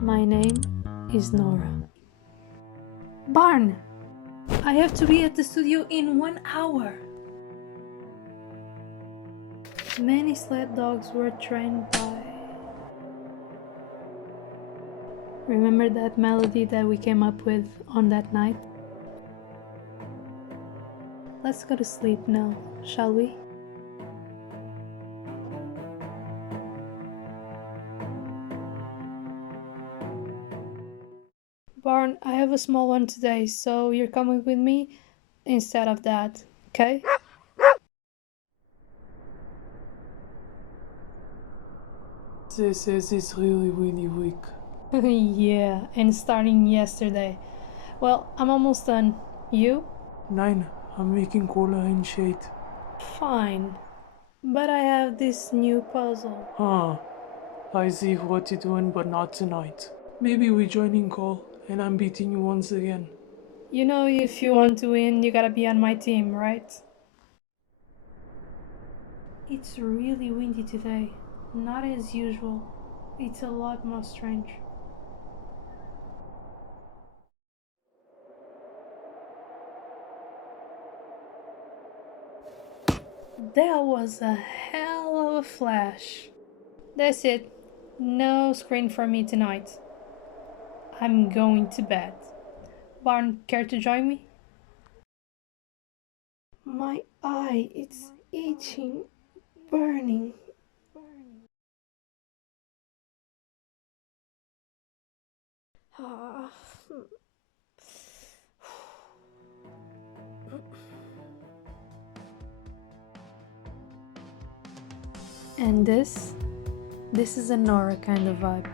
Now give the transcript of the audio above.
My name is Nora. Barn! I have to be at the studio in 1 hour. Many sled dogs were trained by... Remember that melody that we came up with on that night? Let's go to sleep now, shall we? Barn, I have a small one today, so you're coming with me instead of that, okay? This is really weak. Yeah, and starting yesterday. Well, I'm almost done. You? Nein, I'm making cola and shade. Fine. But I have this new puzzle. Huh. I see what you're doing, but not tonight. Maybe we join in call, and I'm beating you once again. You know, if you want to win, you gotta be on my team, right? It's really windy today. Not as usual. It's a lot more strange. That was a hell of a flash. That's it. No screen for me tonight. I'm going to bed. Barn, care to join me? My eye, it's itching, burning. Ah. And this is a Nora kind of vibe.